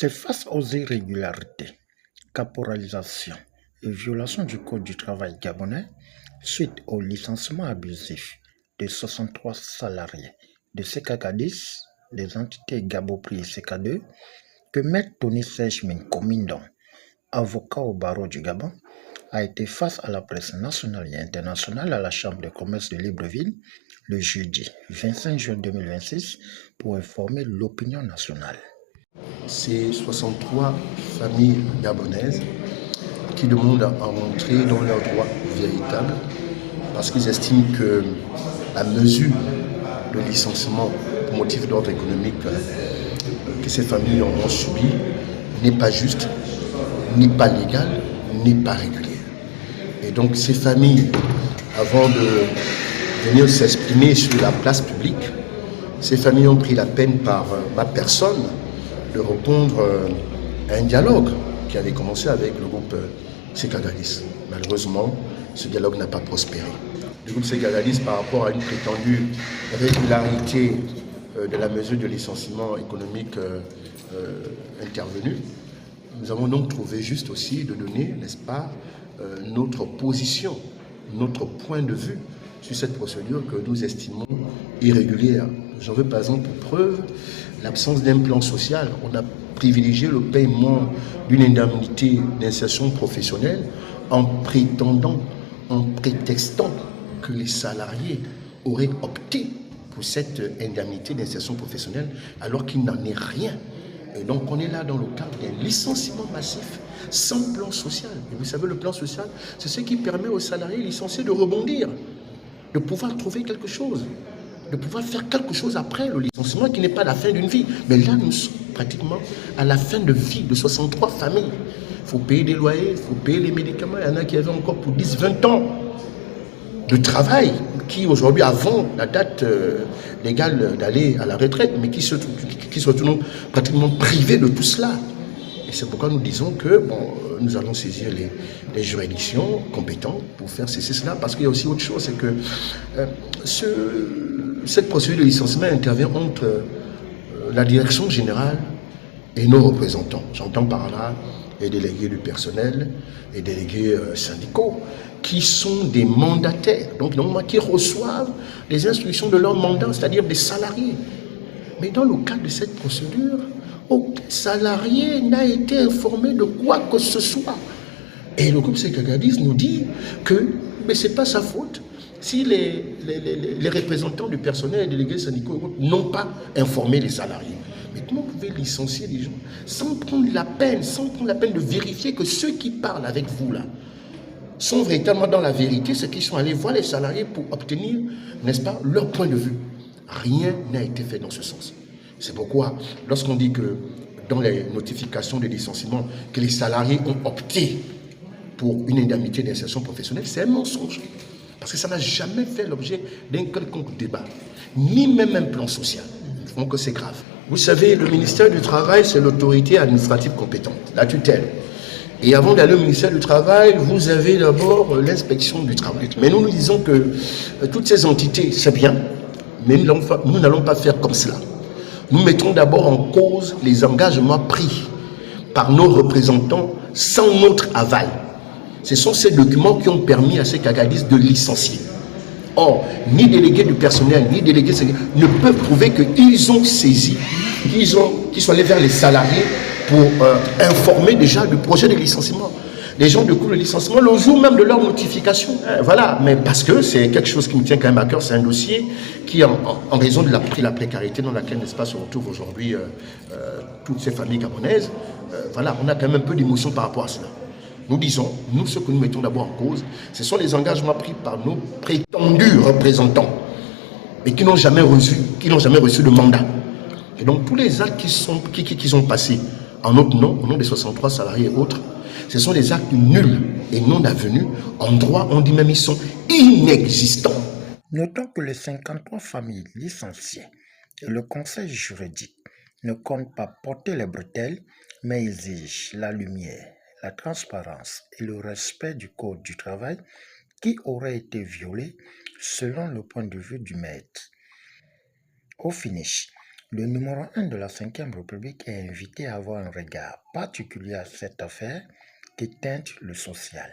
C'est face aux irrégularités, caporalisations et violations du Code du travail gabonais suite au licenciement abusif de 63 salariés de CK10, des entités Gabopri et CK2, que Maître Tony Serge Minkomindon, avocat au barreau du Gabon, a été face à la presse nationale et internationale à la Chambre de commerce de Libreville le jeudi 25 juin 2026 pour informer l'opinion nationale. C'est 63 familles gabonaises qui demandent à rentrer dans leurs droits véritables parce qu'ils estiment que la mesure de licenciement pour motif d'ordre économique que ces familles ont subi n'est pas juste, n'est pas légale, n'est pas régulière. Et donc ces familles, avant de venir s'exprimer sur la place publique, ces familles ont pris la peine par ma personne de répondre à un dialogue qui avait commencé avec le groupe CK10. Malheureusement, ce dialogue n'a pas prospéré. Le groupe CK10, par rapport à une prétendue régularité de la mesure de licenciement économique intervenue, nous avons donc trouvé juste aussi de donner, n'est-ce pas, notre position, notre point de vue sur cette procédure que nous estimons irrégulière. J'en veux par exemple pour preuve l'absence d'un plan social. On a privilégié le paiement d'une indemnité d'insertion professionnelle en prétendant, en prétextant que les salariés auraient opté pour cette indemnité d'insertion professionnelle alors qu'il n'en est rien. Et donc on est là dans le cadre d'un licenciement massif sans plan social. Et vous savez, le plan social, c'est ce qui permet aux salariés licenciés de rebondir, de pouvoir trouver quelque chose, de pouvoir faire quelque chose après le licenciement qui n'est pas la fin d'une vie. Mais là, nous sommes pratiquement à la fin de vie de 63 familles. Il faut payer des loyers, il faut payer les médicaments. Il y en a qui avaient encore pour 10, 20 ans de travail, qui aujourd'hui, avant la date légale d'aller à la retraite, mais qui se retrouvent pratiquement privés de tout cela. Et c'est pourquoi nous disons que nous allons saisir les juridictions compétentes pour faire cesser cela, parce qu'il y a aussi autre chose, c'est que cette procédure de licenciement intervient entre la direction générale et nos représentants. J'entends par là les délégués du personnel, les délégués syndicaux, qui sont des mandataires, donc qui reçoivent les instructions de leur mandat, c'est-à-dire des salariés. Mais dans le cadre de cette procédure, aucun salarié n'a été informé de quoi que ce soit. Et le groupe CK10 nous dit que ce n'est pas sa faute si les représentants du personnel et les délégués syndicaux n'ont pas informé les salariés. Mais comment vous pouvez licencier les gens sans prendre la peine de vérifier que ceux qui parlent avec vous là sont véritablement dans la vérité, ceux qui sont allés voir les salariés pour obtenir, n'est-ce pas, leur point de vue. Rien n'a été fait dans ce sens. C'est pourquoi, lorsqu'on dit que dans les notifications de licenciement, que les salariés ont opté pour une indemnité d'insertion professionnelle, c'est un mensonge. Parce que ça n'a jamais fait l'objet d'un quelconque débat, ni même un plan social. Donc c'est grave. Vous savez, le ministère du Travail, c'est l'autorité administrative compétente, la tutelle. Et avant d'aller au ministère du Travail, vous avez d'abord l'inspection du travail. Mais nous disons que toutes ces entités, c'est bien, mais nous n'allons pas faire comme cela. Nous mettrons d'abord en cause les engagements pris par nos représentants sans notre aval. Ce sont ces documents qui ont permis à ces CK10 de licencier. Or, ni délégués du personnel, ni délégués ne peuvent prouver qu'ils ont saisi, qu'ils sont allés vers les salariés pour informer déjà du projet de licenciement. Les gens, du coup, le licenciement, le jour même de leur notification. Voilà, mais parce que c'est quelque chose qui me tient quand même à cœur, c'est un dossier qui, en raison de la précarité dans laquelle, n'est-ce pas, se retrouvent aujourd'hui toutes ces familles gabonaises, voilà, on a quand même un peu d'émotion par rapport à cela. Nous disons, nous, ce que nous mettons d'abord en cause, ce sont les engagements pris par nos prétendus représentants, mais qui n'ont jamais reçu de mandat. Et donc, tous les actes qui sont passés en notre nom, au nom des 63 salariés et autres, ce sont des actes nuls et non avenus. En droit, on dit même ils sont inexistants. Notons que les 53 familles licenciées et le conseil juridique ne comptent pas porter les bretelles, mais exigent la lumière, la transparence et le respect du Code du travail qui aurait été violé selon le point de vue du maître. Au finish, Le numéro 1 de la Ve République est invité à avoir un regard particulier à cette affaire qui teinte le social.